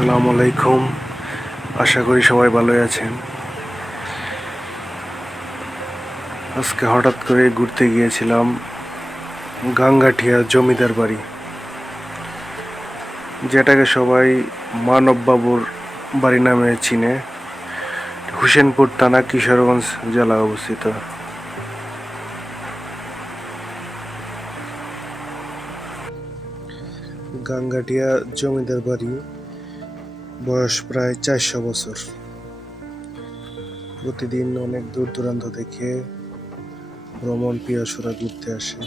আসসালামু আলাইকুম। আশা করি সবাই ভালোই আছেন। আজকে হঠাৎ করে ঘুরতে গিয়েছিলাম গাঙ্গাঠিয়া জমিদার বাড়ি, যেটাকে সবাই মানববাবুর বাড়ি নামে চিনে। হুসেনপুর থানা, কিশোরগঞ্জ জেলা অবস্থিত। গাঙ্গাটিয়া জমিদার বাড়ি বয়স প্রায় চারশো বছর। প্রতিদিন অনেক দূর দূরান্ত থেকে ভ্রমণ পিয়াসুরা ঘুরতে আসে।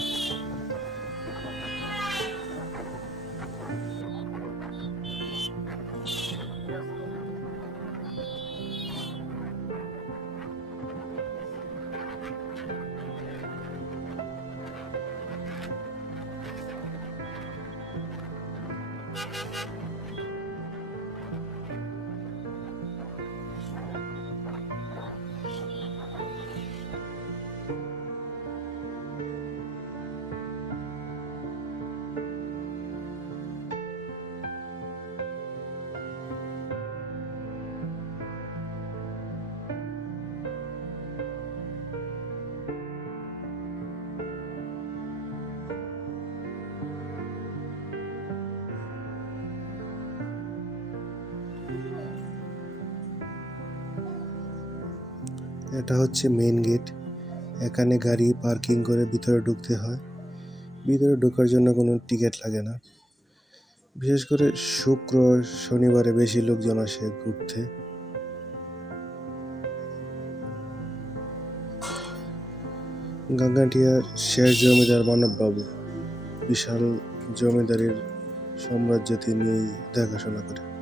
এটা হচ্ছে মেইন গেট এখানে গাড়ি পার্কিং করে ভিতরে ঢুকতে হয়। ভিতরে ঢোকার জন্য কোনো টিকিট লাগে না। বিশেষ করে শুক্র, শনিবারে বেশি লোকজন আসে ঘুরতে। গাঙ্গাটিয়ার শেষ জমিদার মানববাবু। বিশাল জমিদারির সাম্রাজ্য তিনি দেখাশোনা করে